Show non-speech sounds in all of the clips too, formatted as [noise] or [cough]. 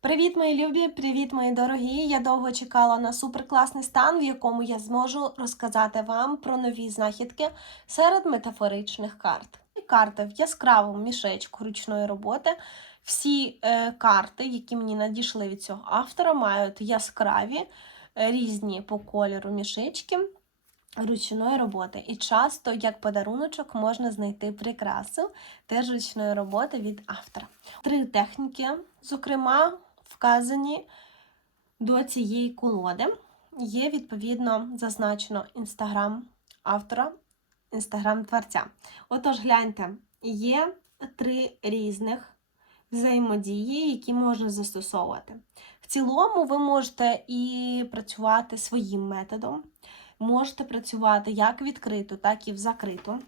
Привіт, мої любі! Привіт, мої дорогі! Я довго чекала на суперкласний стан, в якому я зможу розказати вам про нові знахідки серед метафоричних карт. Карти в яскравому мішечку ручної роботи. Всі е, карти, які мені надійшли від цього автора, мають яскраві е, різні по кольору мішечки ручної роботи. І часто, як подаруночок, можна знайти прикрасу теж ручної роботи від автора. Три техніки, зокрема, вказані до цієї колоди. Є відповідно зазначено інстаграм автора, інстаграм творця. Отож, гляньте, є три різних взаємодії, які можна застосовувати. В цілому, ви можете і працювати своїм методом, можете працювати як відкрито, так і в закриту.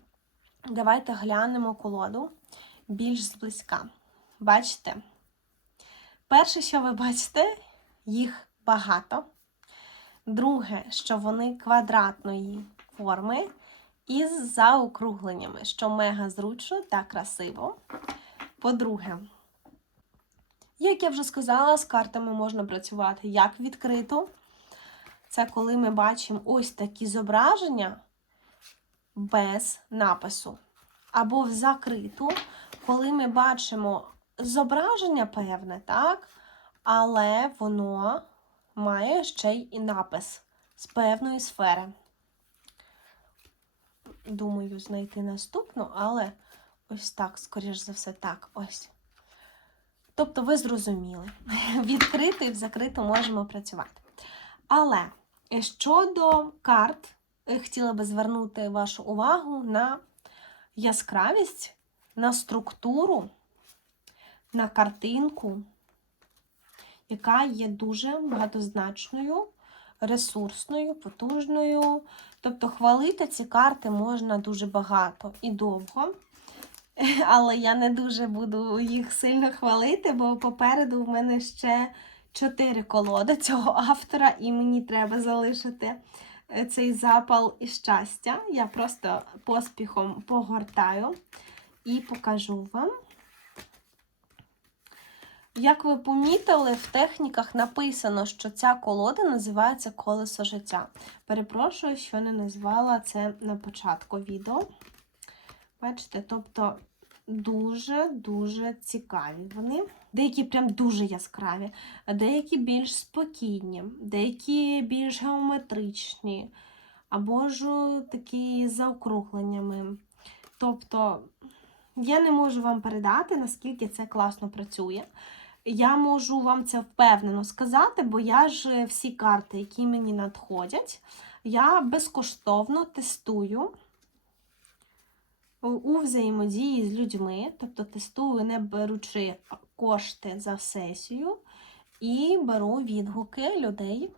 Давайте глянемо колоду більш зблизька. Бачите? Перше, що ви бачите, їх багато. Друге, що вони квадратної форми із заокругленнями, що мега зручно та красиво. По-друге, як я вже сказала, з картами можна працювати як відкрито. Це коли ми бачимо ось такі зображення без напису. Або в закриту, коли ми бачимо зображення певне, так? Але воно має ще й напис з певної сфери. Думаю, знайти наступну, але ось так, скоріш за все, так, ось. Тобто, ви зрозуміли, [laughs] відкрито і в закрито можемо працювати. Але щодо карт, хотіла би звернути вашу увагу на яскравість, на структуру на картинку, яка є дуже багатозначною, ресурсною, потужною. Тобто хвалити ці карти можна дуже багато і довго. [laughs] Але я не дуже буду їх сильно хвалити, бо попереду в мене ще чотири колоди цього автора, і мені треба залишити е, цей запал і щастя. Я просто поспіхом погортаю і покажу вам. Як ви помітили, в техніках написано, що ця колода називається колесо життя. Перепрошую, що не назвала це на початку відео. Бачите, тобто дуже-дуже цікаві вони. Деякі прям дуже яскраві, деякі більш спокійні, деякі більш геометричні, або ж такі з заокругленнями. Тобто, я не можу вам передати, наскільки це класно працює. Я можу вам це впевнено сказати, бо я ж всі карти, які мені надходять, я безкоштовно тестую у взаємодії з людьми, тобто тестую, не беручи кошти за сесію, і беру відгуки людей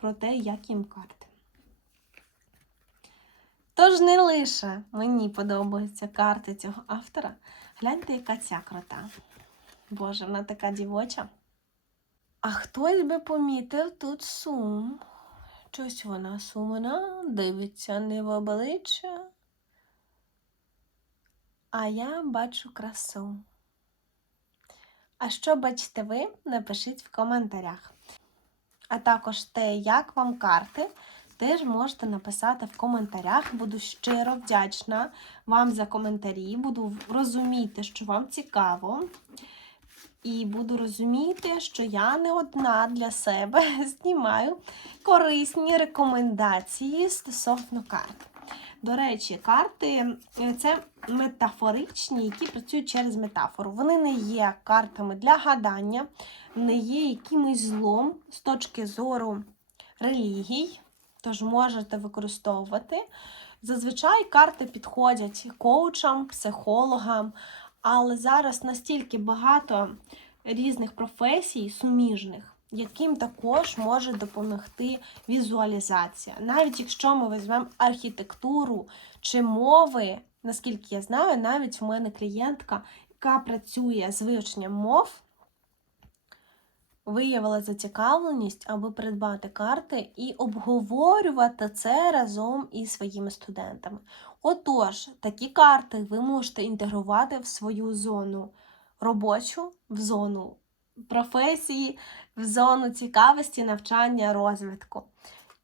про те, як їм карти. Тож не лише мені подобаються карти цього автора. Гляньте, яка ця крута. Боже, вона така дівоча. А хтось би помітив тут сум. Щось вона сумна, дивиться не в обличчя. А я бачу красу. А що бачите ви, напишіть в коментарях. А також те, як вам карти, теж можете написати в коментарях. Буду щиро вдячна вам за коментарі. Буду розуміти, що вам цікаво. І буду розуміти, що я не одна для себе [laughs] знімаю корисні рекомендації стосовно карт. До речі, карти це метафоричні, які працюють через метафору. Вони не є картами для гадання, не є якимось злом з точки зору релігій, тож можете використовувати. Зазвичай карти підходять коучам, психологам. Але зараз настільки багато різних професій суміжних, яким також може допомогти візуалізація. Навіть якщо ми візьмемо архітектуру чи мови, наскільки я знаю, навіть в мене клієнтка, яка працює з вивченням мов, виявила зацікавленість, аби придбати карти і обговорювати це разом із своїми студентами. Отож, такі карти ви можете інтегрувати в свою зону робочу, в зону професії, в зону цікавості, навчання, розвитку.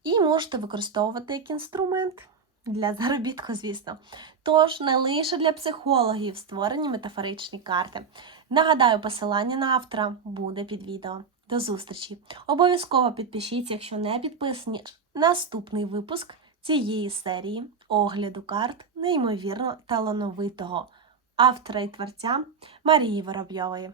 І можете використовувати як інструмент для заробітку, звісно. Тож не лише для психологів створені метафоричні карти. Нагадаю, посилання на автора буде під відео. До зустрічі! Обов'язково підпишіться, якщо не підписані. Наступний випуск цієї серії огляду карт неймовірно талановитого автора і творця Марії Воробйової.